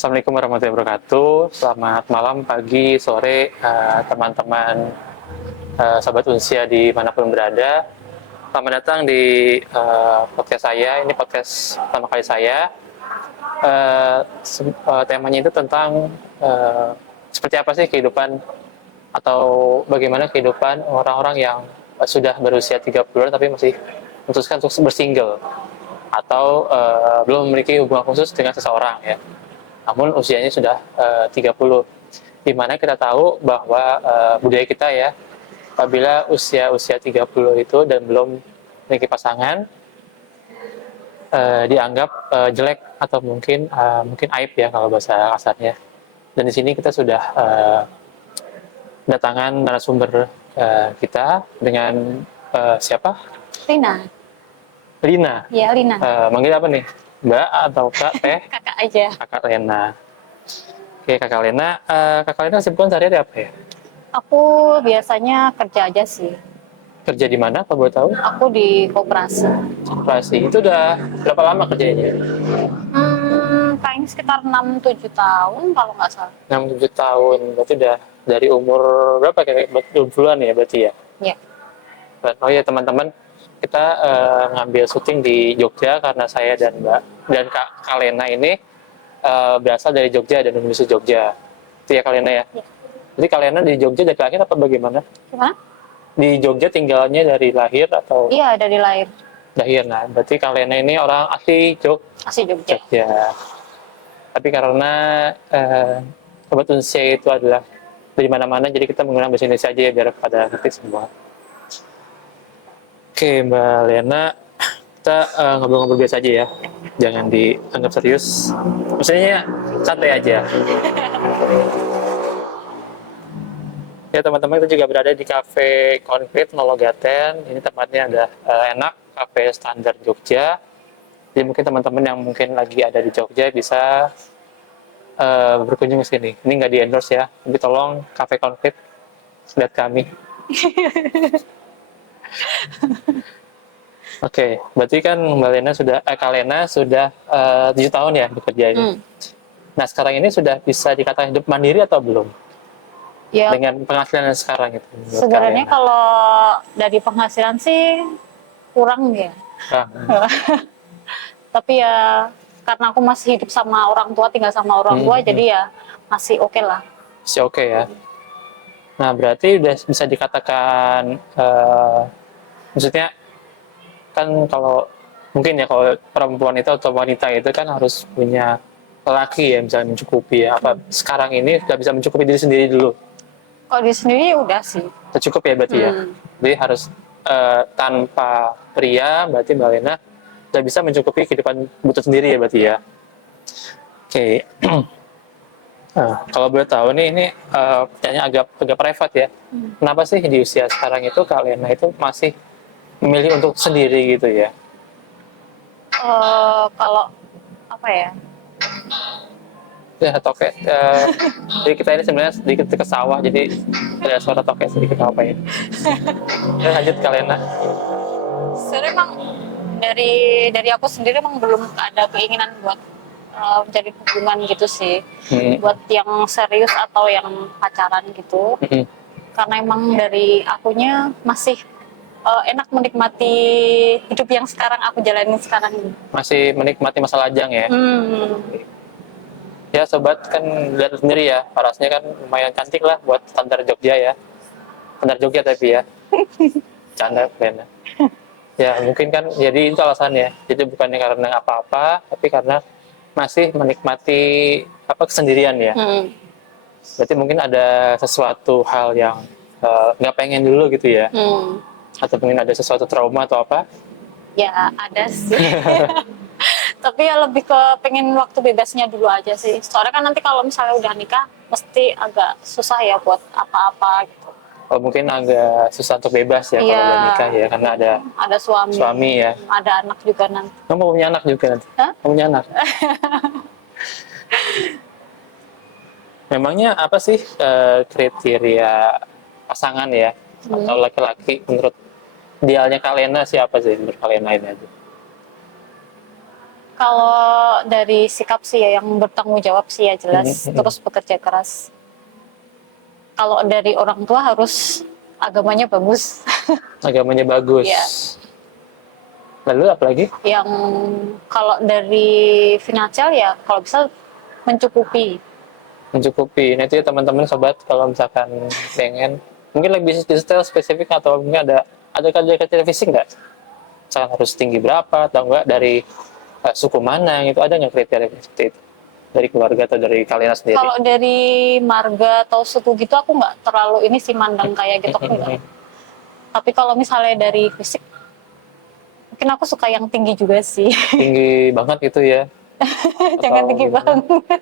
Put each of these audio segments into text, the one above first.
Assalamualaikum warahmatullahi wabarakatuh. Selamat malam, pagi, sore, teman-teman sahabat Unsia dimanapun berada. Selamat datang di podcast saya. Ini podcast pertama kali saya. Temanya itu tentang seperti apa sih kehidupan atau bagaimana kehidupan orang-orang yang sudah berusia 30-an tapi masih memutuskan untuk bersingle atau belum memiliki hubungan khusus dengan seseorang ya. Namun usianya sudah 30, di mana kita tahu bahwa budaya kita ya, apabila usia 30 itu dan belum memiliki pasangan, dianggap jelek atau mungkin aib ya kalau bahasa kasarnya. Dan di sini kita sudah datangan narasumber kita dengan siapa? Lina. Lina. Ya, Lina. Manggil apa nih? Mbak atau Kak Teh? Kakak aja. Kakak Lena. Oke, Kakak Lena. Kakak Lena kesibukan sehari-hari apa ya? Aku biasanya kerja aja sih. Kerja di mana, kalau boleh tahu? Aku di koperasi. Koperasi. Itu udah berapa lama kerjanya? Paling sekitar 6-7 tahun kalau nggak salah. 6-7 tahun. Berarti udah dari umur berapa? Kayak 20-an ya berarti ya? Ya. Oh ya teman-teman, kita ngambil syuting di Jogja karena saya dan Mbak dan Kak Lena ini berasal dari Jogja dan Indonesia Jogja. Itu ya Kak Lena ya? Ya. Jadi Kak Lena di Jogja dari lahir apa bagaimana? Gimana? Di Jogja tinggalnya dari lahir atau? Iya, dari lahir. Lahir. Nah, berarti Kak Lena ini orang asli Asli Jogja. Jogja. Tapi karena sobat Unsia itu adalah dari mana-mana, jadi kita menggunakan bahasa Indonesia aja ya biar pada ngerti semua. Oke, Mbak Lena, kita ngobrol-ngobrol biasa aja ya, jangan dianggap serius. Maksudnya santai aja. Ya teman-teman, kita juga berada di Cafe Concrete Nologaten. Ini tempatnya ada enak, cafe standar Jogja. Jadi mungkin teman-teman yang mungkin lagi ada di Jogja bisa berkunjung ke sini. Ini nggak di endorse ya, tapi tolong Cafe Concrete lihat kami. Oke, berarti kan Mbak Lena sudah, Kak Lena sudah 7 tahun ya bekerja ini. Nah sekarang ini sudah bisa dikatakan hidup mandiri atau belum? Ya, Dengan penghasilan yang sekarang itu? sebenarnya kalau dari penghasilan sih kurang ya. Tapi ya karena aku masih hidup sama orang tua, tinggal sama orang tua, jadi ya masih oke lah. Masih oke ya. Nah berarti udah bisa dikatakan, maksudnya kan kalau mungkin ya kalau perempuan itu atau wanita itu kan harus punya laki ya bisa mencukupi ya. Apa sekarang ini sudah bisa mencukupi diri sendiri dulu? Kalau di sendiri udah sih. Cukup ya berarti ya. Jadi harus tanpa pria, berarti Mbak Lena sudah bisa mencukupi kehidupan butuh sendiri ya berarti ya. Oke. Nah, kalau boleh tahu nih, ini pertanyaan agak private ya. Kenapa sih di usia sekarang itu Kak Lena itu masih memilih untuk sendiri gitu ya? Kalau apa ya? Ya tokek. Jadi kita ini sebenarnya sedikit ke sawah, jadi ada suara tokek sedikit apa ya. Ya, lanjut Kak Lena. Sebenarnya emang dari aku sendiri emang belum ada keinginan buat menjadi hubungan gitu sih, buat yang serius atau yang pacaran gitu. Karena emang dari akunya masih enak menikmati hidup yang sekarang aku jalanin sekarang ini. Masih menikmati masa lajang ya. Ya sobat kan lihat sendiri ya, parasnya kan lumayan cantik lah buat standar Jogja ya. Standar Jogja tapi ya. Canda Lena. Ya mungkin kan jadi itu alasannya. Jadi bukannya karena apa-apa, tapi karena masih menikmati kesendirian ya. Berarti mungkin ada sesuatu hal yang nggak pengen dulu gitu ya. Atau mungkin ada sesuatu trauma atau apa? Ya ada sih. Tapi ya lebih ke pengen waktu bebasnya dulu aja sih. Soalnya kan nanti kalau misalnya udah nikah, mesti agak susah ya buat apa-apa gitu. Oh, mungkin agak susah untuk bebas ya kalau udah nikah ya, karena ada suami ya. Ada anak juga nanti. Kamu mau punya anak juga nanti? Hah? Mau punya anak? Memangnya apa sih kriteria pasangan ya, atau laki-laki menurut idealnya Kak Lena siapa sih menurut Kak Lena ini aja? Kalau dari sikap sih ya, yang bertanggung jawab sih ya jelas, terus bekerja keras. Kalau dari orang tua harus agamanya bagus. Agamanya bagus. Iya. Lalu apalagi? Yang kalau dari finansial ya, kalau bisa mencukupi. Mencukupi. Nah itu ya teman-teman sobat, kalau misalkan pengen, mungkin lebih detail spesifik atau mungkin ada kriteria fisik nggak? Misalkan harus tinggi berapa atau enggak, dari suku mana gitu, ada nggak kriteria seperti itu dari keluarga atau dari kalian sendiri? Kalau dari marga atau suku gitu aku nggak terlalu ini sih mandang kayak gitu, aku nggak. Tapi kalau misalnya dari fisik, mungkin aku suka yang tinggi juga sih. Tinggi banget gitu ya? Jangan tinggi gimana? banget.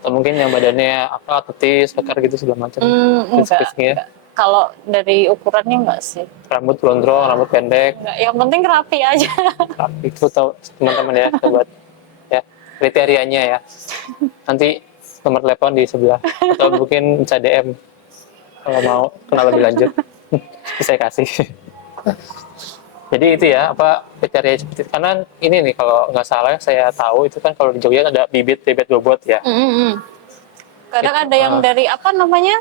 Atau mungkin yang badannya apa, atletis, kekar gitu segala macam? Enggak. Kalau dari ukurannya enggak sih. Rambut gondrong, rambut pendek? Enggak. Yang penting rapi aja. Itu tahu teman-teman ya, sobat ya, kriterianya ya. Nanti nomor telepon di sebelah, atau mungkin bisa DM kalau mau kenal lebih lanjut. Bisa saya kasih. Jadi itu ya, apa kriteria seperti itu. Karena ini nih, kalau nggak salah saya tahu itu kan kalau di Jogja ada bibit bobot ya. Kadang ada yang dari apa namanya,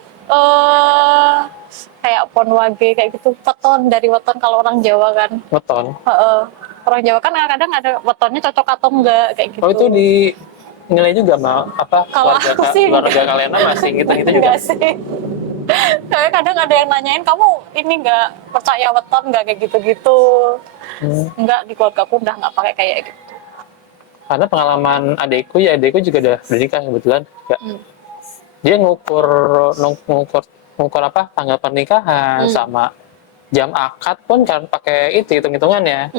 kayak ponwage kayak gitu, dari weton kalau orang Jawa kan. Weton. Orang Jawa kan kadang ada wetonnya cocok atau enggak kayak gitu. Oh itu dinilai juga sama apa Kalau aku sih keluarga kalian masih gitu-gitu juga? Enggak sih. Kayak kadang ada yang nanyain, kamu ini nggak percaya weton nggak kayak gitu-gitu. Enggak, di keluarga aku udah nggak pakai kayak gitu. Karena pengalaman adekku juga udah menikah kebetulan. Ya. Dia ngukur apa tanggal pernikahan sama jam akad pun kan pakai itu hitung-hitungannya.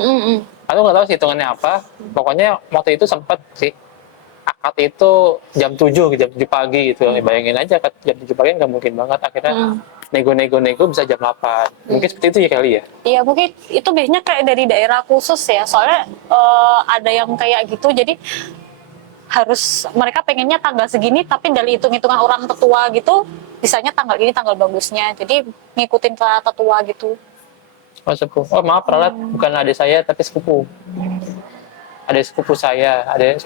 Aku nggak tahu sih hitungannya apa. Pokoknya waktu itu sempat sih akad itu jam 7 pagi gitu. Bayangin aja akad jam 7 pagi nggak mungkin banget. Akhirnya nego bisa jam 8. Mungkin seperti itu ya kali ya? Iya, mungkin itu biasanya kayak dari daerah khusus ya. Soalnya ada yang kayak gitu, jadi harus mereka pengennya tanggal segini, tapi dari hitung-hitungan orang tetua gitu, bisanya tanggal ini tanggal bagusnya. Jadi ngikutin kata tua gitu. Oh sepupu. Oh maaf ralat, bukan adik saya tapi sepupu. Adik sepupu saya, adik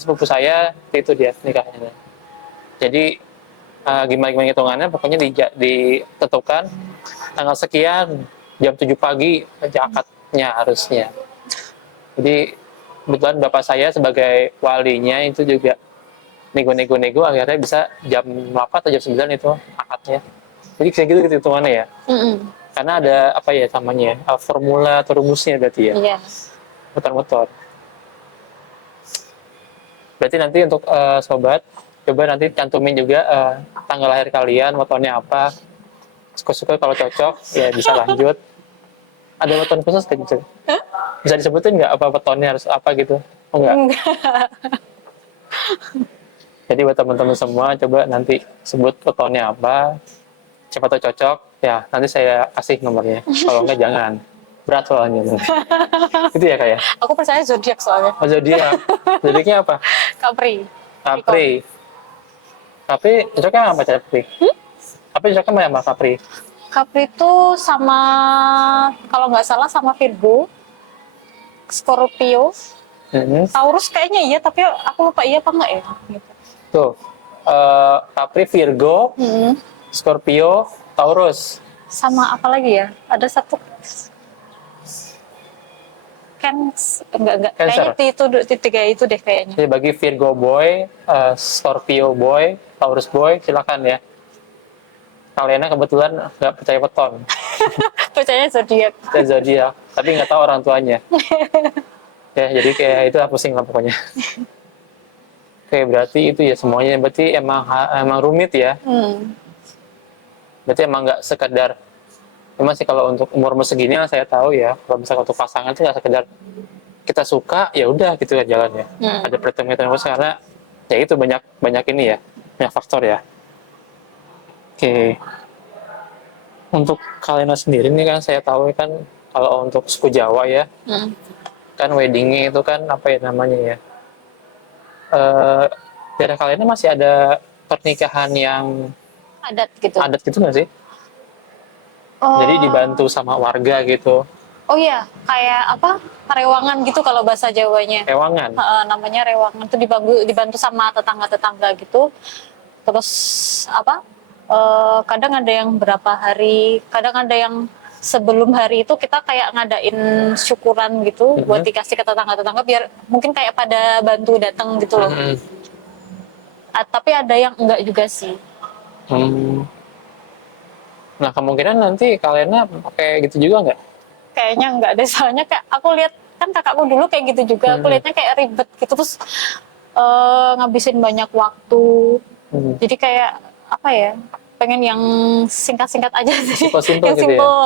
sepupu saya itu dia nikahnya. Jadi gimana hitungannya, pokoknya ditentukan tanggal sekian jam 7 pagi aja akadnya harusnya. Jadi kebetulan bapak saya sebagai walinya itu juga nego akhirnya bisa jam 8 atau jam 9 itu akadnya. Jadi kayak gitu hitungannya ya. Karena ada apa ya namanya, formula atau rumusnya berarti ya. Iya. Muter-muter. Berarti nanti untuk sobat, coba nanti cantumin juga tanggal lahir kalian, wetonnya apa. Suka-suka kalau cocok ya bisa lanjut. Ada weton khusus kan? Bisa disebutin nggak apa wetonnya harus apa gitu? Oh enggak. Jadi buat teman-teman semua coba nanti sebut wetonnya apa. Siapa tahu cocok, ya nanti saya kasih nomornya. Kalau enggak jangan. Berat soalnya. Itu ya kayak. Aku percaya zodiak soalnya. Oh zodiak. Zodiaknya apa? Capri. Capri cocoknya apa Capri? Capri cocoknya sama Capri? Capri itu sama, kalau nggak salah sama Virgo, Scorpio, Taurus kayaknya iya, tapi aku lupa iya apa enggak ya. Gitu. Tuh, Capri, Virgo, Scorpio, Taurus. Sama apa lagi ya? Ada satu kan enggak Cancer. kayaknya tiga itu deh kayaknya. Jadi bagi Virgo boy, Scorpio boy, Taurus boy, silakan ya. Kalian kebetulan nggak percaya weton. Percaya zodiak. Percaya zodiak, tapi nggak tahu orang tuanya. Ya, jadi kayak itu pusing lah pokoknya. Oke, berarti itu ya semuanya. Berarti emang rumit ya. Berarti emang nggak sekedar. Memang sih kalau untuk umur segini yang saya tahu ya, kalau misalnya untuk pasangan itu nggak sekedar kita suka ya udah gitu kan jalannya. Ada pertemuan karena ya itu banyak ini ya, banyak faktor ya. Oke. Untuk kalian sendiri nih kan saya tahu kan kalau untuk suku Jawa ya, kan weddingnya itu kan apa ya namanya ya? Daerah kalian masih ada pernikahan yang Adat gitu. Adat gitu nggak sih? Jadi dibantu sama warga gitu. Oh iya, kayak apa? Rewangan gitu kalau bahasa Jawanya. Rewangan. Namanya rewangan itu dibantu sama tetangga-tetangga gitu. Terus apa? Kadang ada yang berapa hari, kadang ada yang sebelum hari itu kita kayak ngadain syukuran gitu buat dikasih ke tetangga-tetangga biar mungkin kayak pada bantu datang gitu loh. Tapi ada yang enggak juga sih. Hmm. Nah, kemungkinan nanti kalian pakai gitu juga nggak? Kayaknya enggak deh, soalnya kayak aku lihat kan kakakku dulu kayak gitu juga. Aku lihatnya kayak ribet gitu, terus ngabisin banyak waktu. Jadi kayak apa ya, pengen yang singkat-singkat aja sih. Simpel-simpel Yang gitu ya. simple.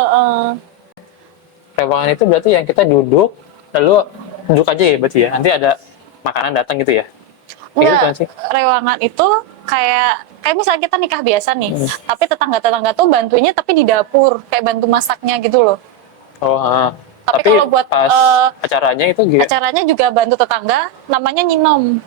Rewangan itu berarti yang kita duduk, lalu duduk aja ya berarti ya. Nanti ada makanan datang gitu ya. Kayak gitu Enggak, kan sih? rewangan itu kayak misalnya kita nikah biasa nih, tapi tetangga-tetangga tuh bantunya tapi di dapur, kayak bantu masaknya gitu loh. Oh, Tapi tapi kalau buat pas acaranya itu gitu. acaranya juga bantu tetangga, namanya nyinom.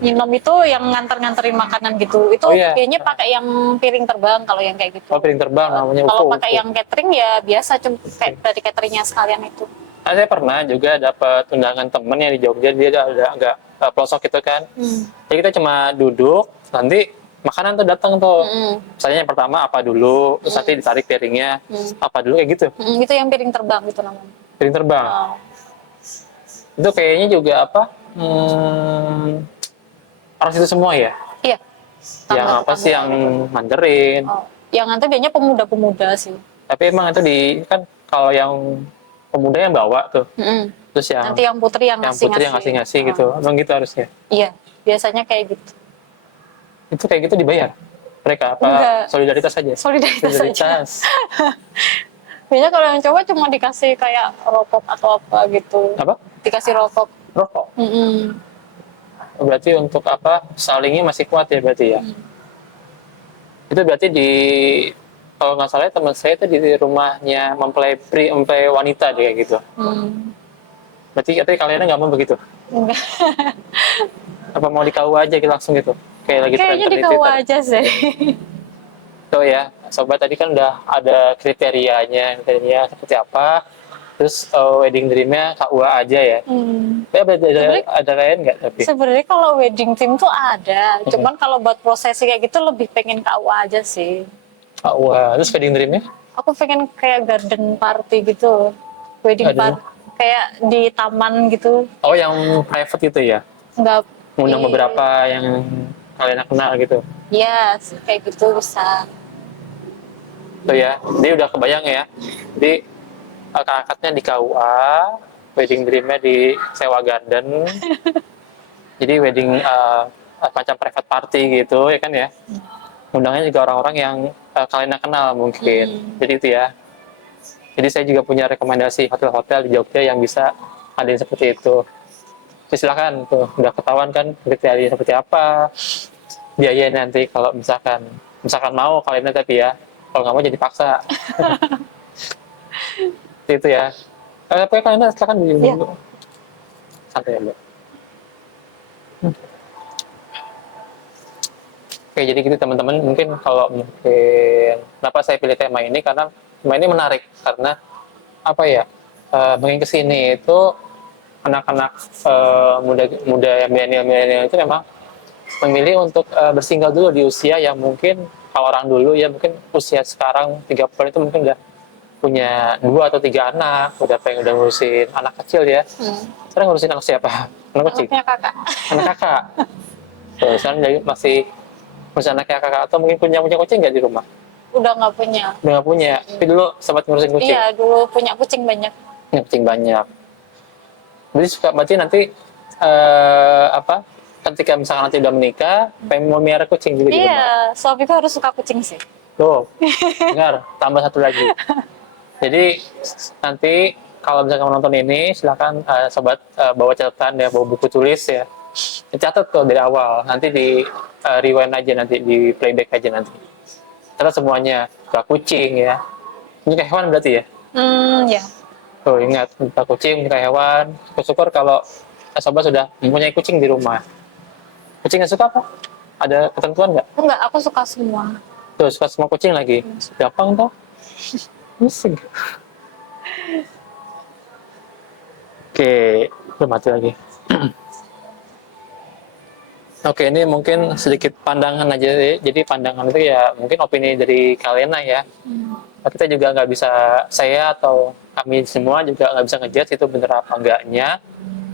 Nyinom itu yang nganter-nganterin makanan gitu. Itu Oh iya. kayaknya pakai yang piring terbang kalau yang kayak gitu. Oh, piring terbang namanya Kalau UFO. pakai yang catering ya biasa, cuma kayak dari cateringnya sekalian itu. Nah, saya pernah juga dapat undangan temen yang di Jogja, dia ada agak pelosok gitu kan. Jadi kita cuma duduk, nanti makanan tuh datang tuh. Misalnya yang pertama apa dulu, terus nanti ditarik piringnya, apa dulu kayak gitu. Itu yang piring terbang gitu namanya. Piring terbang. Itu kayaknya juga apa? Harus itu semua ya? Iya. Yang apa sih yang nganterin? Yang nanti biasanya pemuda-pemuda sih. Tapi emang itu kan kalau yang pemuda yang bawa tuh. Terus Nanti yang putri yang ngasih-ngasih gitu. Emang gitu harusnya. Iya, biasanya kayak gitu. Itu kayak gitu dibayar? Mereka apa Enggak. solidaritas saja? Solidaritas. Biasanya kalau yang cowok cuma dikasih kayak rokok atau apa gitu. Apa? Dikasih rokok. Rokok. Berarti untuk apa? Salingnya masih kuat ya berarti ya? Itu berarti kalau nggak salah teman saya itu di rumahnya mempelai wanita deh kayak gitu. Berarti katanya kalian nggak mau begitu? Enggak. Apa mau di KUA aja gitu langsung gitu? Kayak lagi Kayaknya di Twitter. KUA aja sih. So ya, sobat tadi kan udah ada kriterianya seperti apa. Terus wedding dream-nya KUA aja ya. Tapi ada lain nggak tapi? Sebenarnya kalau wedding team tuh ada, cuman kalau buat prosesi kayak gitu lebih pengen KUA aja sih. KUA, terus wedding dream-nya? Aku pengen kayak garden party gitu, wedding party kayak di taman gitu. Oh, yang private gitu ya? Nggak. Ngundang beberapa yang kalian kenal gitu? Iya, kayak gitu bisa. Tuh ya, dia udah kebayang ya. Jadi akad-akadnya di KUA, wedding dream-nya di sewa garden. Jadi wedding macam private party gitu ya kan ya. Undangnya juga orang-orang yang kalian kenal mungkin. Jadi itu ya. Jadi saya juga punya rekomendasi hotel-hotel di Jogja yang bisa ada yang seperti itu. Jadi silakan tuh, udah ketahuan kan kriteria seperti apa, biaya nanti kalau misalkan mau kalian tapi ya, kalau nggak mau jadi paksa. Itu ya. Tapi kalian silakan dulu. Santai ya, Bu. Oke, jadi gitu teman-teman, mungkin kenapa saya pilih tema ini, karena tema ini menarik, karena apa ya, makin kesini itu anak-anak muda yang milenial itu memang memilih untuk bersinggah dulu di usia yang mungkin kalau orang dulu ya mungkin usia sekarang 30 itu mungkin udah punya 2 atau 3 anak, udah ngurusin anak kecil ya. Sekarang ngurusin anak siapa? Anak kecil? Anaknya kakak. Anak kakak. So, sekarang jadi masih ngurusin anaknya kakak, atau mungkin punya kucing nggak di rumah? Udah nggak punya. Udah nggak punya, tapi dulu sempat ngurusin kucing? Iya, dulu punya kucing banyak. Kucing banyak. Berarti nanti ketika misalkan nanti udah menikah, pengen mau miara kucing juga di rumah? Iya, suamiku harus suka kucing sih. Tuh, dengar, tambah satu lagi. Jadi nanti kalau misalkan menonton ini, silakan sobat bawa catatan ya, bawa buku tulis ya. Catat tuh dari awal, nanti di rewind aja, nanti di playback aja nanti. Catat semuanya, suka kucing ya. Ini hewan berarti ya? Ya. Tuh ingat, suka kucing, suka hewan. Syukur-syukur kalau sobat sudah mempunyai kucing di rumah. Kucing yang suka apa? Ada ketentuan nggak? Enggak, aku suka semua. Tuh, suka semua kucing lagi. Gampang toh? Pusing. Oke, belum mati lagi. Oke, ini mungkin sedikit pandangan aja sih. Jadi pandangan itu ya mungkin opini dari kalian lah ya. Kita juga nggak bisa, saya atau kami semua juga nggak bisa ngejudge itu bener apa enggaknya.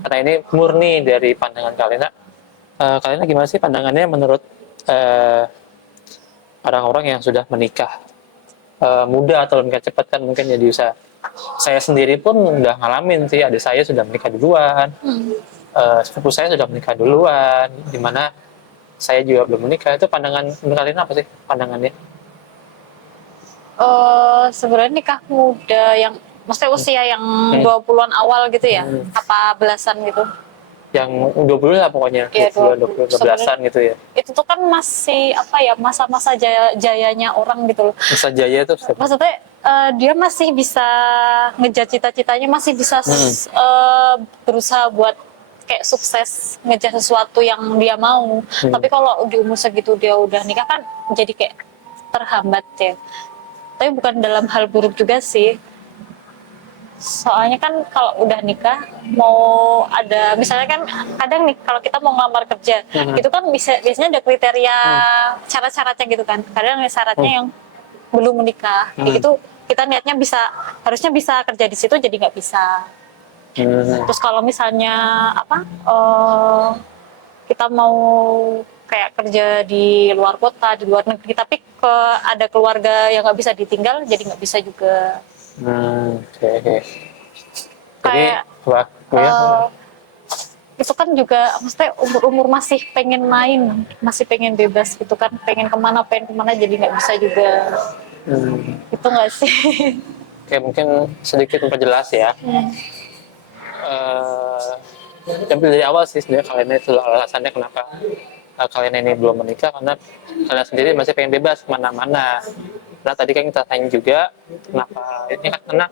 Karena ini murni dari pandangan kalian. Nah, kalian gimana sih pandangannya menurut eh, orang-orang yang sudah menikah muda atau menikah cepat kan mungkin jadi usaha. Saya sendiri pun udah ngalamin sih, adik saya sudah menikah duluan, sepupu saya sudah menikah duluan, dimana saya juga belum menikah. Itu pandangan menurut kalian apa sih pandangannya? Sebenarnya nikah muda yang maksudnya usia yang 20-an awal gitu ya, apa belasan gitu. Yang 20 lah pokoknya, Iya, 20 belasan gitu ya. Itu tuh kan masih apa ya, masa-masa jayanya orang gitu loh. Masa jaya itu Maksudnya dia masih bisa ngejar cita-citanya, masih bisa berusaha buat kayak sukses ngejar sesuatu yang dia mau. Tapi kalau di umur segitu dia udah nikah kan jadi kayak terhambat ya. Tapi bukan dalam hal buruk juga sih. Soalnya kan kalau udah nikah mau ada misalnya kan kadang nih kalau kita mau ngelamar kerja itu kan biasanya ada kriteria syarat-syaratnya gitu kan. Kadang ada syaratnya yang belum menikah kayak gitu, kita niatnya harusnya bisa kerja di situ jadi nggak bisa. Terus kalau misalnya apa kita mau kayak kerja di luar kota, di luar negeri, tapi ada keluarga yang nggak bisa ditinggal, jadi nggak bisa juga. Oke. Jadi Kayak itu kan juga maksudnya umur-umur masih pengen main, masih pengen bebas gitu kan, pengen kemana jadi nggak bisa juga. Itu nggak sih? Oke, mungkin sedikit memperjelas ya. Yang dari awal sih sebenarnya kalian itu alasannya kenapa kalian ini belum menikah, karena kalian sendiri masih pengen bebas kemana-mana. Nah tadi kan kita tanya juga kenapa ini kan karena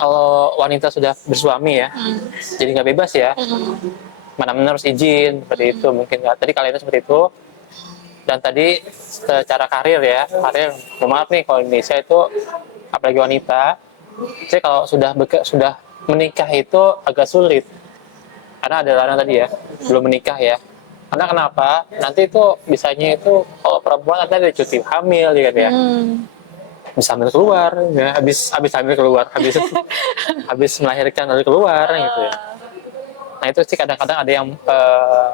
kalau wanita sudah bersuami ya, jadi nggak bebas ya, mana-mana harus izin seperti itu mungkin nggak. Tadi kalian seperti itu. Dan tadi secara karir ya, mohon maaf nih kalau Indonesia itu apalagi wanita, jadi kalau sudah menikah itu agak sulit karena ada larangan tadi ya, belum menikah ya. Karena kenapa? Nanti itu bisanya itu kalau perempuan nanti ada cuti hamil ya kan ya. Bisa hamil keluar ya, habis hamil keluar, habis melahirkan lalu keluar gitu ya. Nah itu sih kadang-kadang ada yang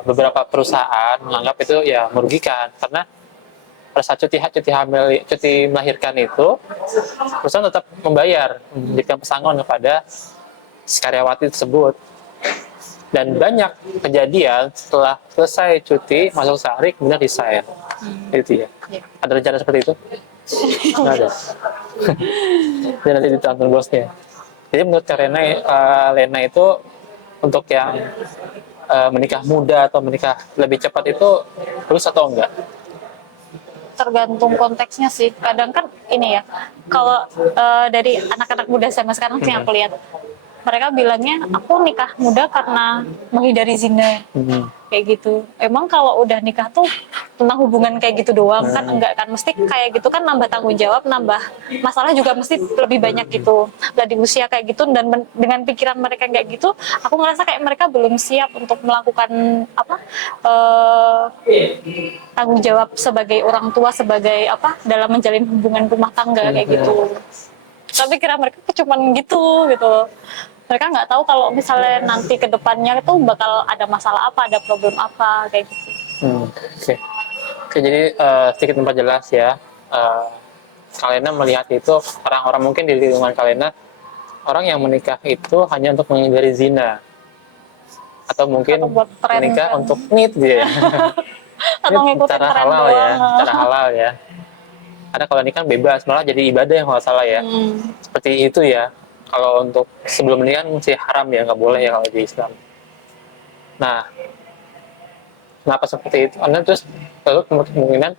beberapa perusahaan menganggap itu ya merugikan karena pada saat cuti melahirkan itu perusahaan tetap memberikan pesangon kepada si karyawati tersebut. Dan banyak kejadian setelah selesai cuti masuk sehari kemudian resign. Itu ya. Ada rencana seperti itu? Nggak ada. Jadi nanti ditonton bosnya. Jadi menurut Lena itu untuk yang menikah muda atau menikah lebih cepat itu lulus atau enggak? Tergantung konteksnya sih. Kadang kan ini ya, kalau dari anak-anak muda sama sekarang sih yang aku lihat, mereka bilangnya aku nikah muda karena menghindari zina. Kayak gitu. Emang kalau udah nikah tuh tentang hubungan kayak gitu doang kan enggak kan, mesti kayak gitu kan nambah tanggung jawab, nambah masalah juga mesti lebih banyak gitu. Udah di usia kayak gitu dan dengan pikiran mereka kayak gitu, aku ngerasa kayak mereka belum siap untuk melakukan apa tanggung jawab sebagai orang tua, sebagai apa dalam menjalin hubungan rumah tangga kayak gitu. Tapi kira mereka cuman gitu. Mereka nggak tahu kalau misalnya nanti ke depannya itu bakal ada masalah apa, ada problem apa kayak gitu. Oke, jadi sedikit memperjelas ya. Kalena melihat itu orang-orang mungkin di lingkungan Kalena, orang yang menikah itu hanya untuk menghindari zina atau mungkin menikah kan, untuk need dia. atau ngikutin cara tren halal doang. ya, cara halal ya. Ada kalau nikah bebas, malah jadi ibadah yang nggak salah ya. Seperti itu ya. Kalau untuk sebelum menikah masih haram ya, nggak boleh ya kalau di Islam. Nah, kenapa seperti itu? Karena terus lalu kemungkinan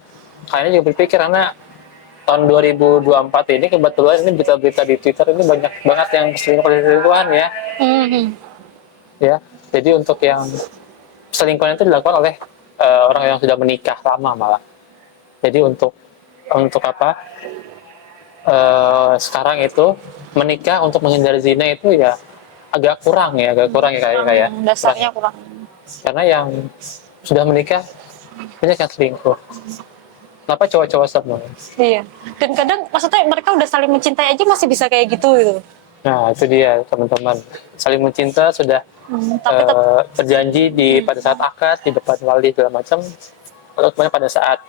kayaknya juga berpikir karena tahun 2024 ini kebetulan ini berita-berita di Twitter ini banyak banget yang selingkuhan ya. Ya, jadi untuk yang selingkuhan itu dilakukan oleh orang yang sudah menikah lama malah. Jadi untuk apa? Sekarang itu menikah untuk menghindari zina itu ya agak kurang ya kayak dasarnya kurang. karena yang sudah menikah banyak yang selingkuh. Kenapa cowok-cowok semua? Iya. Dan kadang maksudnya mereka udah saling mencintai aja masih bisa kayak gitu. Nah, itu dia teman-teman. Saling mencinta sudah Tapi berjanji pada saat akad, di depan wali segala macam. Lalu kemudian pada saat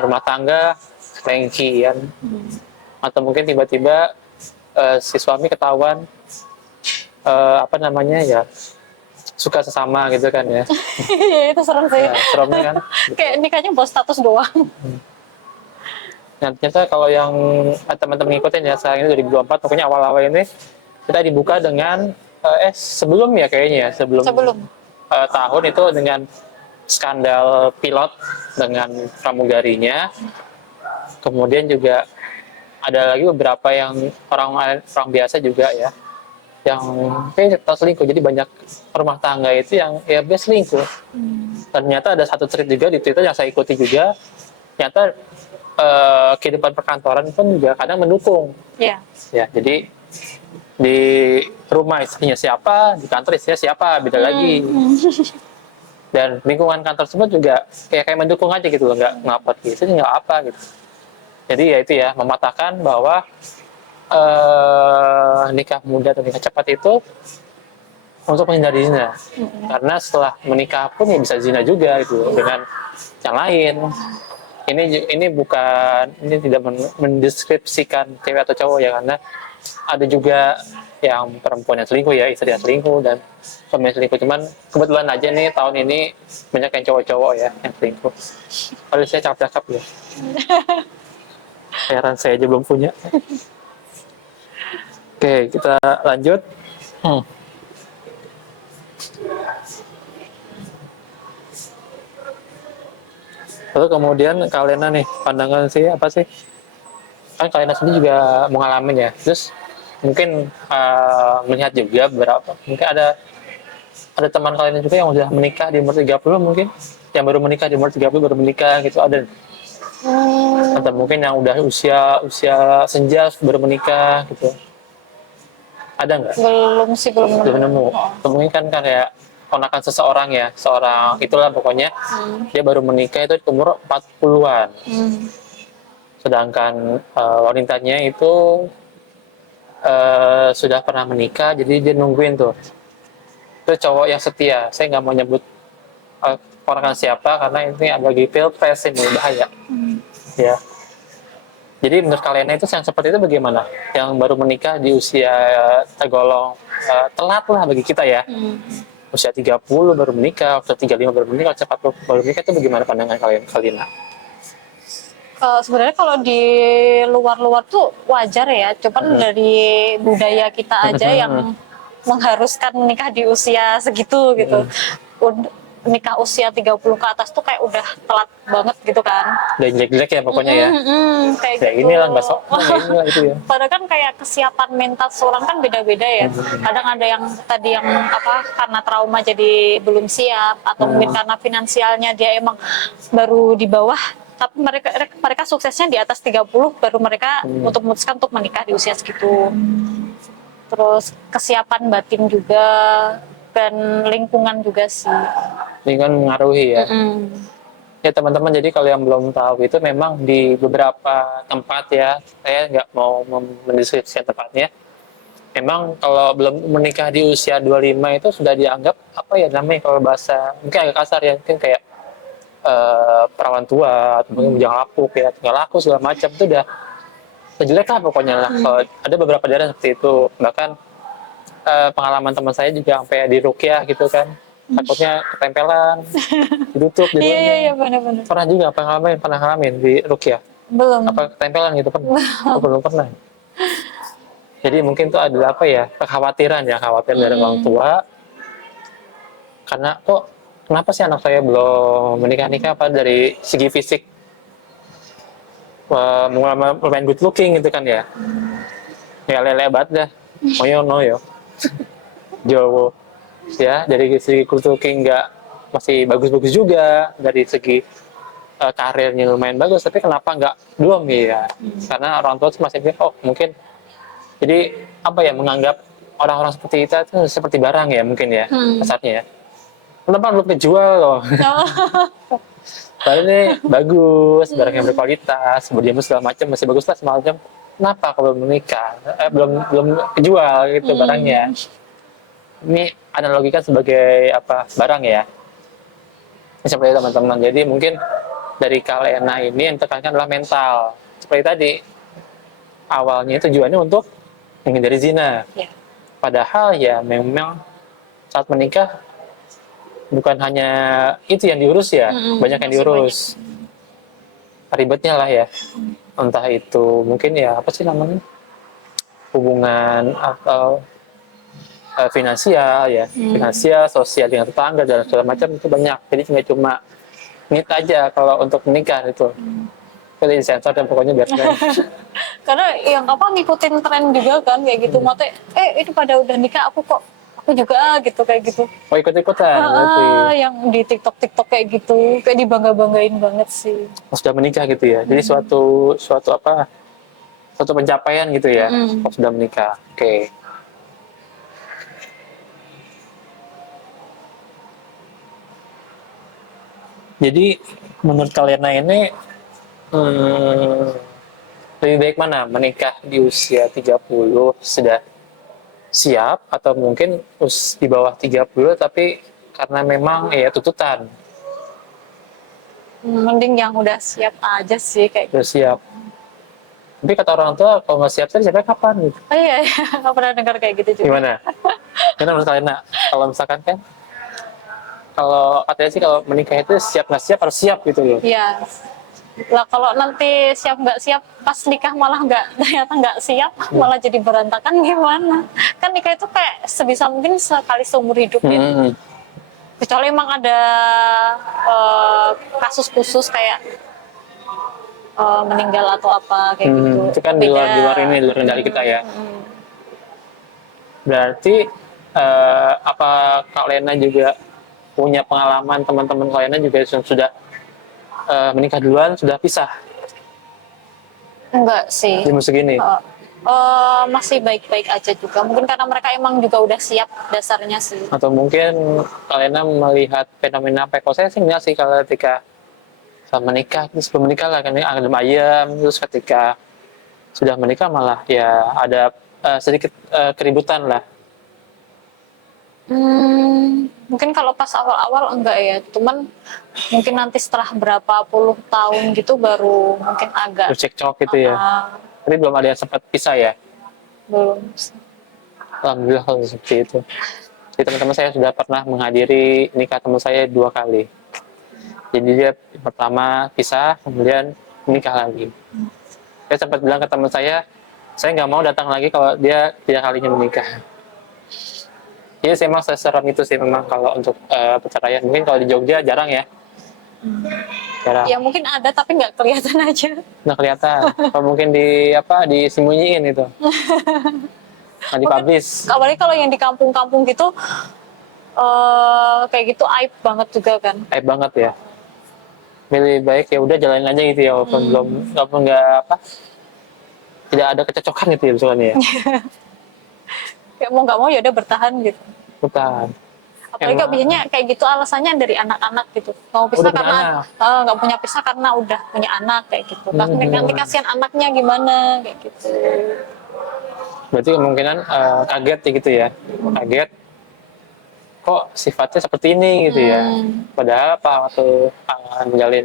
rumah tangga, cranky kan. Atau mungkin tiba-tiba si suami ketahuan apa namanya ya, suka sesama gitu kan ya. itu serem sih. Ya, seremnya kan. Kayak nikahnya bawa status doang. Nah, ternyata kalau yang teman-teman ngikutin ya, sekarang ini 2024, pokoknya awal-awal ini kita dibuka dengan sebelum ya kayaknya ya, sebelum tahun itu dengan skandal pilot dengan pramugarinya. Kemudian juga ada lagi beberapa yang orang biasa juga ya, yang tahu selingkuh. Jadi banyak rumah tangga itu yang ya biasa selingkuh. Ternyata ada satu tweet juga di Twitter yang saya ikuti juga, ternyata kehidupan perkantoran pun juga kadang mendukung. Iya. Ya, jadi di rumah istrinya siapa, di kantor istrinya siapa, beda lagi. Dan lingkungan kantor tersebut juga kayak mendukung aja gitu loh, nggak ngapot gitu, nggak apa gitu. Jadi ya itu ya, mematahkan bahwa nikah muda atau nikah cepat itu untuk menghindari zina. Karena setelah menikah pun ya bisa zina juga gitu dengan yang lain. Ini tidak mendeskripsikan cewek atau cowok ya, karena ada juga yang perempuan yang selingkuh ya, istri yang selingkuh dan suami yang selingkuh. Cuman kebetulan aja nih tahun ini banyak yang cowok-cowok ya yang selingkuh. Kalau saya cakep-cakep ya. Heran saya aja belum punya. Oke, kita lanjut. Lalu kemudian kalian nih, pandangan sih apa sih? Kan kalian sendiri juga mengalami ya. Terus mungkin melihat juga beberapa, mungkin ada teman kalian juga yang udah menikah di umur 30 mungkin, yang baru menikah di umur 30 baru menikah gitu ada. Atau mungkin yang udah usia senja baru menikah gitu. Ada nggak? Belum nemu. Mungkin kan kayak ponakan seseorang ya, seorang itulah pokoknya dia baru menikah itu di umur 40-an. Sedangkan wanitanya itu sudah pernah menikah, jadi dia nungguin tuh. Itu cowok yang setia. Saya nggak mau nyebut ponakan siapa karena ini lagi pilpres ini bahaya. Ya. Jadi menurut kalian itu yang seperti itu bagaimana? Yang baru menikah di usia tergolong telat lah bagi kita ya. Usia 30 baru menikah, usia 35 baru menikah, usia 40 baru menikah, itu bagaimana pandangan kalian, Kalina? Sebenarnya kalau di luar-luar tuh wajar ya, cuman dari budaya kita aja yang mengharuskan menikah di usia segitu gitu. Nikah usia 30 ke atas tuh kayak udah telat banget gitu kan. Dan jelek-jelek ya pokoknya ya. Kayak gitu. gitu. Ini lah nggak sok, inilah itu ya. Padahal kan kayak kesiapan mental seorang kan beda-beda ya. Kadang ada yang tadi yang karena trauma jadi belum siap, atau mungkin karena finansialnya dia emang baru di bawah, tapi mereka suksesnya di atas 30 baru mereka untuk memutuskan untuk menikah di usia segitu. Terus kesiapan batin juga dan lingkungan juga sih. Lingkungan mengaruhi ya. Ya teman-teman, jadi kalau yang belum tahu itu memang di beberapa tempat ya, saya nggak mau mendeskripsikan tempatnya. Memang kalau belum menikah di usia 25 itu sudah dianggap apa ya namanya, kalau bahasa mungkin agak kasar ya, mungkin kayak perawan tua atau mungkin bujang lapuk ya, tinggal laku segala macam, itu udah jelek lah pokoknya lah. Ada beberapa daerah seperti itu, bahkan pengalaman teman saya juga sampai di ruqyah gitu kan, takutnya ketempelan, ditutup gitu. Iya benar-benar. Pernah juga pernah ngalamin di ruqyah? Belum. Apa ketempelan gitu pernah? Belum pernah. Jadi mungkin itu adalah apa ya, kekhawatiran dari orang tua, karena kenapa sih anak saya belum menikah apa dari segi fisik lumayan good looking gitu kan ya. Ya lele banget dah. Moyo Jowo ya, dari segi good looking masih bagus-bagus juga, dari segi karirnya lumayan bagus, tapi kenapa nggak belum ya? Karena orang tua masih pikir mungkin jadi apa ya, menganggap orang-orang seperti kita itu seperti barang ya mungkin ya kasarnya ya. Kenapa belum kejual loh? Padahal ini bagus, barang yang berkualitas, berdiam segala macam masih bagus lah semacam. Kenapa kalau belum menikah? Belum kejual gitu barangnya. Ini analogikan sebagai apa barang ya. Ini seperti itu, teman-teman. Jadi mungkin dari Kalena ini yang tekankan adalah mental. Seperti tadi, awalnya tujuannya untuk menghindari zina. Ya. Padahal ya memang saat menikah bukan hanya itu yang diurus ya, banyak yang masih diurus. Ribetnya lah ya. Entah itu mungkin ya apa sih namanya? Hubungan atau finansial ya, finansial, sosial dengan tetangga dan segala macam itu banyak. Jadi nggak cuma nit aja kalau untuk menikah itu. Jadi sensor dan pokoknya biar keren. Karena yang apa ngikutin tren juga kan kayak gitu. Maksudnya itu pada udah nikah aku juga gitu kayak gitu. Oh ikut-ikutan berarti. Yang di TikTok kayak gitu, kayak dibangga-banggain banget sih. Sudah menikah gitu ya. Jadi suatu apa? Suatu pencapaian gitu ya. Kalau sudah menikah. Oke. Jadi menurut kalian ini lebih baik mana? Menikah di usia 30 sudah siap atau mungkin di bawah 30 tapi karena memang ya tuntutan Mending yang udah siap aja sih kayak gitu. udah siap. Tapi kata orang tua kalau nggak siap tadi siapnya kapan gitu. Oh iya, nggak pernah dengar kayak gitu juga. Gimana? Karena menurut kalian kalau misalkan kan kalau katanya sih kalau menikah itu siap nggak siap harus siap gitu loh. Iya. Lah kalau nanti siap nggak siap pas nikah malah ternyata nggak siap malah jadi berantakan gimana? Kan nikah itu kayak sebisa mungkin sekali seumur hidup ya. Kecuali emang ada kasus khusus kayak meninggal atau apa kayak gitu. Itu kan di luar kendali kita ya. Berarti apa Kak Lena juga punya pengalaman teman-teman Kak Lena juga sudah menikah duluan, sudah pisah? Enggak sih. Di musim ini? Masih baik-baik aja juga. Mungkin karena mereka emang juga udah siap dasarnya sih. Atau mungkin Kak Lena melihat fenomena PKO saya sih enggak sih kalau ketika menikah, terus sebelum menikah lah kan adem ayam, terus ketika sudah menikah malah ya ada sedikit keributan lah. Mungkin kalau pas awal-awal enggak ya, cuman mungkin nanti setelah berapa puluh tahun gitu baru mungkin agak Cekcok gitu ya. Tapi belum ada yang sempat pisah ya? Belum. Alhamdulillah kalau seperti itu. Jadi teman-teman saya sudah pernah menghadiri nikah teman saya 2 kali. Jadi dia pertama pisah, kemudian menikah lagi. Saya sempat bilang ke teman saya nggak mau datang lagi kalau dia 3 kalinya menikah. Jadi saya memang seseram itu sih memang kalau untuk perceraian. Mungkin kalau di Jogja jarang ya. Jarang. Ya mungkin ada tapi nggak kelihatan aja. Nggak kelihatan. Kalau mungkin disembunyiin itu. Nggak dipublish. Apalagi kalau yang di kampung-kampung gitu, kayak gitu aib banget juga kan. Aib banget ya. Lebih baik ya udah jalanin aja gitu ya, walaupun nggak tidak ada kecocokan gitu ya misalnya ya. Kayak mau nggak mau ya udah bertahan gitu. Bertahan. Apalagi kok biasanya kayak gitu alasannya dari anak-anak gitu. Mau pisah Udah karena nggak punya pisah karena udah punya anak kayak gitu. Nanti kasihan anaknya gimana kayak gitu. Berarti kemungkinan kaget ya gitu ya. Kaget kok sifatnya seperti ini gitu ya. Padahal waktu menjalin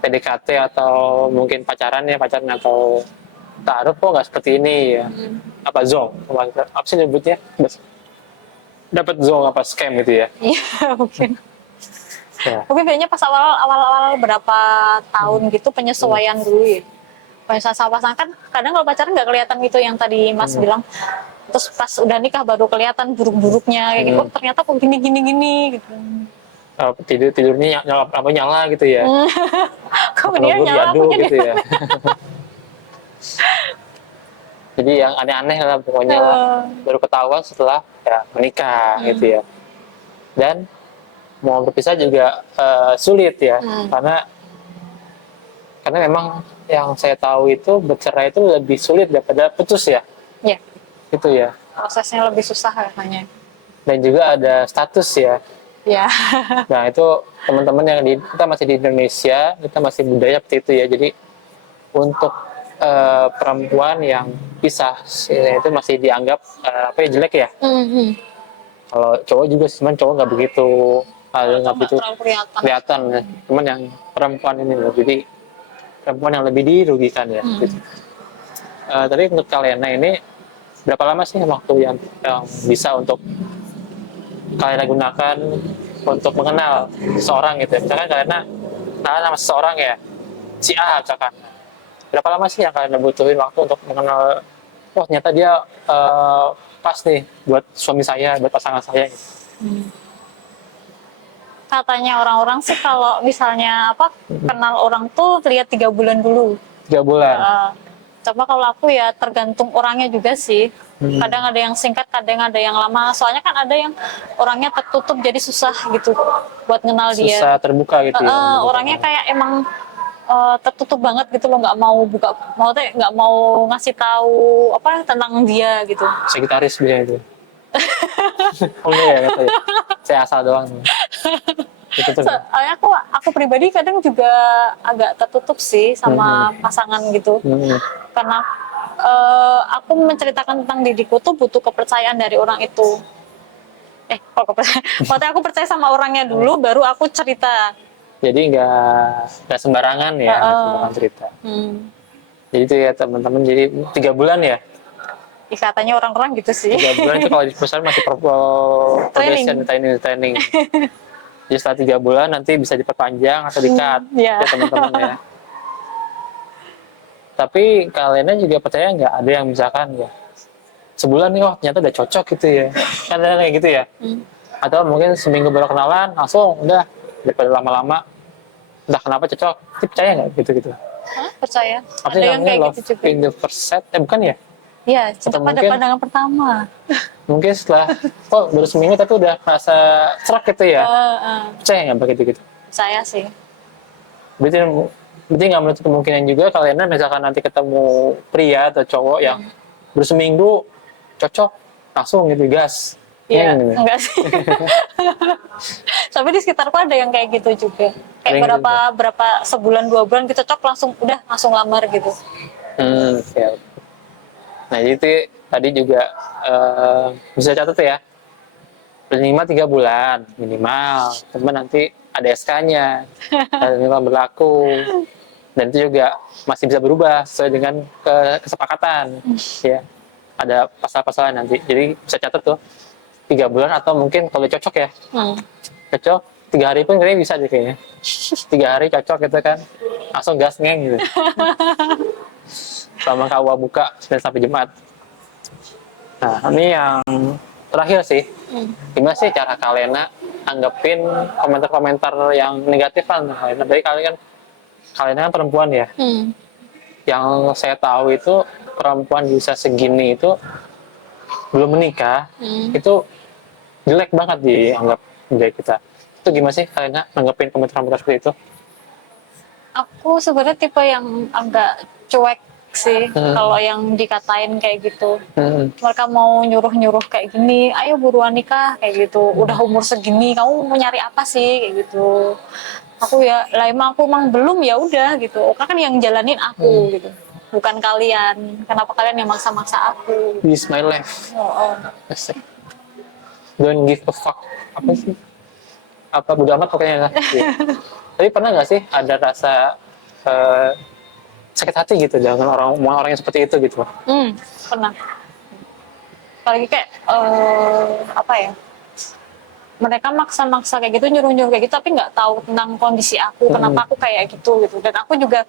PDKT atau mungkin pacaran atau taruh kok nggak seperti ini ya. Apa zong? Apa sih nyebutnya? Dapat zong apa scam gitu ya? Iya mungkin. Ya. Mungkin biasanya pas awal-awal berapa tahun gitu penyesuaian dulu ya. Pasangan kan kadang kalau pacaran nggak kelihatan gitu yang tadi Mas bilang. Terus pas udah nikah baru kelihatan buruk-buruknya kayak gitu. Oh, ternyata kok gini gitu. Tidurnya nyala gitu ya. Kok dia nyala diaduk gitu ya. Jadi yang aneh-aneh lah pokoknya baru ketahuan setelah ya menikah gitu ya. Dan mau berpisah juga sulit ya karena memang yang saya tahu itu bercerai itu lebih sulit daripada putus ya. Iya. Itu ya. prosesnya lebih susah katanya. Dan juga ada status ya. Ya. Nah itu teman-teman yang kita masih di Indonesia, kita masih budaya seperti itu ya. Jadi untuk perempuan yang pisah itu masih dianggap apa ya, jelek ya. Kalau cowok juga sih, cuman cowok nggak begitu nggak begitu kelihatan ya. Cuman yang perempuan ini loh, jadi perempuan yang lebih dirugikan ya. Gitu. Tapi untuk kalian ini berapa lama sih waktu yang bisa untuk kalian gunakan untuk mengenal seseorang gitu? Misalkan kalian kenalan sama seseorang ya, si A misalkan. Berapa lama sih yang kalian butuhin waktu untuk mengenal, oh ternyata dia pas nih buat suami saya, buat pasangan saya gitu. Katanya orang-orang sih kalau misalnya kenal orang tuh lihat 3 bulan dulu. 3 bulan. Coba kalau aku ya tergantung orangnya juga sih. Kadang ada yang singkat, kadang ada yang lama. Soalnya kan ada yang orangnya tertutup jadi susah gitu buat kenal dia. Susah terbuka gitu ya. Orangnya kayak emang tertutup banget gitu loh, nggak mau buka, nggak mau ngasih tahu tentang dia gitu. Sekretaris biasanya itu. Oh iya ya katanya. Saya asal doang. Soalnya aku pribadi kadang juga agak tertutup sih sama pasangan gitu. Karena aku menceritakan tentang diriku tuh butuh kepercayaan dari orang itu. Maksudnya aku percaya sama orangnya dulu, baru aku cerita. Jadi nggak sembarangan ya, sembarangan cerita. Jadi itu ya teman-teman, jadi 3 bulan ya. Katanya orang-orang gitu sih. 3 bulan itu kalau di perusahaan masih probation, training. Jadi setelah 3 bulan nanti bisa diperpanjang atau di-cut ya teman-teman ya. Tapi kalian juga percaya nggak ada yang misalkan ya sebulan nih, oh ternyata udah cocok gitu ya. Kan ada kayak gitu ya. Atau mungkin seminggu baru kenalan, langsung udah daripada lama-lama, entah kenapa cocok. Tapi percaya nggak gitu-gitu? Percaya. Apa Ada sih yang kayak love gitu juga. in the first sight? Bukan ya? Iya, cinta pada pandangan pertama. Mungkin setelah baru seminggu tapi udah merasa serak gitu ya. Percaya nggak begitu gitu? Saya sih. Berarti nggak menutup kemungkinan juga kalian misalkan nanti ketemu pria atau cowok yang baru seminggu cocok, langsung gitu gas. Iya, enggak sih. Tapi di sekitarku ada yang kayak gitu juga. Kayak berapa sebulan 2 bulan gitu cocok, langsung lamar gitu. Ya. Nah itu tadi juga bisa catat ya, minimal 3 bulan minimal, teman nanti ada SK-nya minimal berlaku, dan itu juga masih bisa berubah sesuai dengan kesepakatan ya, ada pasal-pasal nanti, jadi bisa catat tuh 3 bulan atau mungkin kalau cocok ya, cocok 3 hari pun kayaknya bisa deh kayaknya. 3 hari cocok gitu kan, langsung gas ngeng gitu. Selama KUA buka Senin sampai Jumat. Nah ini yang terakhir sih, gimana sih cara kalian anggapin komentar-komentar yang negatif kan kalian? Dari kalian kan perempuan ya, yang saya tahu itu perempuan bisa segini itu belum menikah, itu jelek banget dianggap budaya kita. Itu gimana sih kalian anggapin komentar-komentar seperti itu? Aku sebenarnya tipe yang agak cuek sih kalau yang dikatain kayak gitu. Mereka mau nyuruh-nyuruh kayak gini, ayo buruan nikah kayak gitu. Udah umur segini kamu mau nyari apa sih kayak gitu. Aku emang belum, ya udah gitu. Kan yang jalanin aku gitu. Bukan kalian. Kenapa kalian yang maksa-maksa aku? This is my life. Don't give a fuck. Apa sih? Apa bodo amat pokoknya lah. Tapi pernah nggak sih ada rasa sakit hati gitu dengan orang yang seperti itu gitu? Pernah. Apalagi kayak mereka maksa-maksa kayak gitu, nyuruh-nyuruh kayak gitu, tapi nggak tahu tentang kondisi aku, kenapa aku kayak gitu. Dan aku juga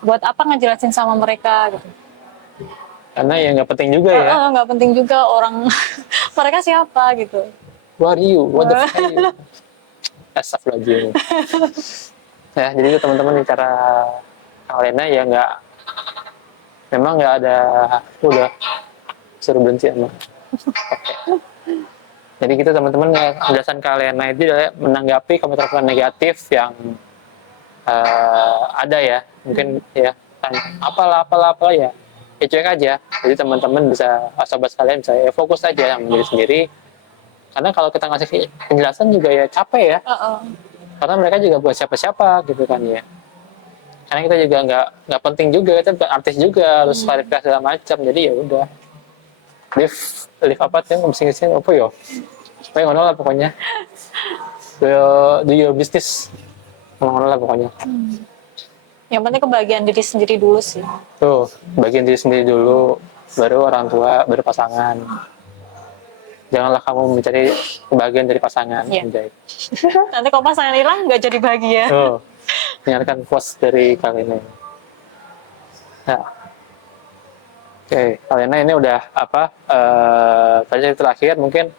buat apa ngejelasin sama mereka gitu. Karena ya nggak penting juga ya. Nggak penting juga orang mereka siapa gitu. Who are you? What the fuck are you? Astagfirullahaladzim. Ya, jadi itu teman-teman cara kalian ya memang nggak ada, udah suruh berhenti sama. Jadi kita teman-teman penjelasan kalian itu adalah menanggapi komentar-komentar negatif yang ada ya, mungkin ya apalah ya cuek aja, Jadi teman-teman bisa, sobat sekalian bisa ya fokus aja sama diri sendiri. Karena kalau kita ngasih penjelasan juga ya capek ya. Karena mereka juga buat siapa-siapa gitu kan ya. Karena kita juga nggak penting juga, kita bukan artis juga harus klarifikasi segala macam. Jadi ya udah. Live apa tuh bisnisnya apa yo? Kayak ngono lah pokoknya. Do your business. Ngono lah pokoknya. Yang penting kebahagiaan diri sendiri dulu sih. Tuh, bagian diri sendiri dulu, baru orang tua, baru pasangan. Janganlah kamu mencari kebahagiaan dari pasangan. Iya. Anjay. Nanti kalau pasangan hilang nggak jadi bahagia. Tuh, dengarkan quotes dari Kalena. Nah, oke, Kalena ini udah apa? Tadi terakhir mungkin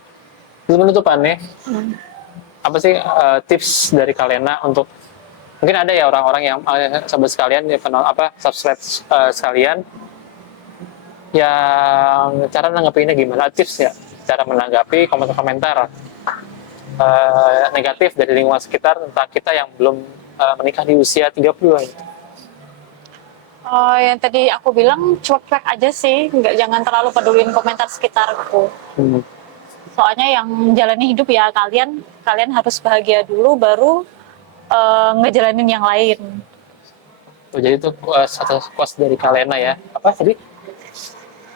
penutupan nih. Apa sih tips dari Kalena untuk mungkin ada ya orang-orang yang sahabat sekalian ya subscribe sekalian yang cara menanggapinya gimana, tips ya cara menanggapi komentar-komentar negatif dari lingkungan sekitar tentang kita yang belum menikah di usia 30-an. Yang tadi aku bilang cuek-cuek aja sih, jangan terlalu peduliin komentar sekitarku. Soalnya yang menjalani hidup ya kalian harus bahagia dulu baru ngejalanin yang lain. Tuh, jadi itu satu quotes dari Kalena ya. Apa tadi?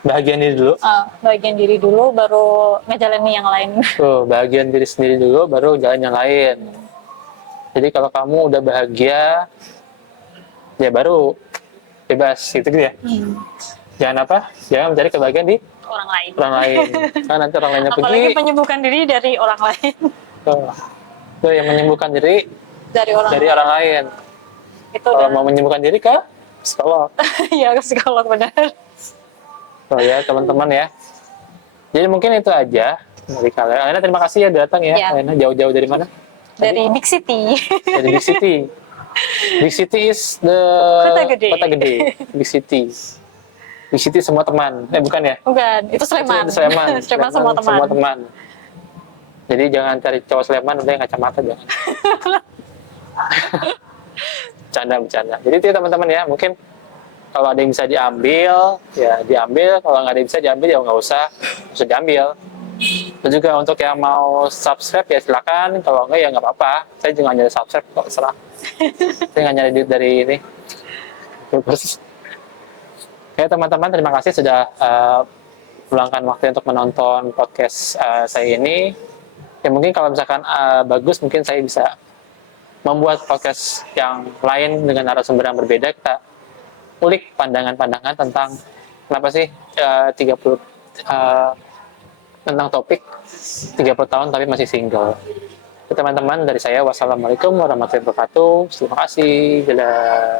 Bahagian diri dulu. Bahagian diri dulu baru ngejalanin yang lain. Tuh, bahagian diri sendiri dulu baru jalan yang lain. Jadi kalau kamu udah bahagia ya baru bebas gitu ya. Jangan mencari kebahagiaan di Orang lain. Kan nanti orang lainnya pergi. Apalagi menyembuhkan diri dari orang lain. Tuh yang menyembuhkan diri dari orang lain. Itu kalau mau menyembuhkan diri ke psikolog. Ya ke psikolog benar. So ya teman-teman ya. Jadi mungkin itu aja dari kalian. Alena terima kasih ya datang ya. Alena jauh-jauh dari mana? Dari Big City. Dari Big City. Big City is the kota gede. Big City. Big City semua teman. Bukan ya? Bukan, itu Sleman. Sleman Semua teman. Jadi jangan cari cowok Sleman udah yang kacamata jangan. Bercanda. Jadi itu ya teman-teman ya, mungkin kalau ada yang bisa diambil, ya diambil. Kalau nggak ada yang bisa diambil, ya nggak usah diambil. Dan juga untuk yang mau subscribe ya silakan. Kalau nggak ya nggak apa-apa. Saya juga nggak nyari subscribe kok, serah. Saya nggak nyari duit dari ini. Terus, ya teman-teman terima kasih sudah meluangkan waktu untuk menonton podcast saya ini. Ya mungkin kalau misalkan bagus, mungkin saya bisa membuat podcast yang lain dengan narasumber yang berbeda. Kita ulik pandangan-pandangan tentang kenapa sih 30 tentang topik 30 tahun tapi masih single. Teman-teman dari saya, wassalamualaikum warahmatullahi wabarakatuh. Terima kasih. Dadah.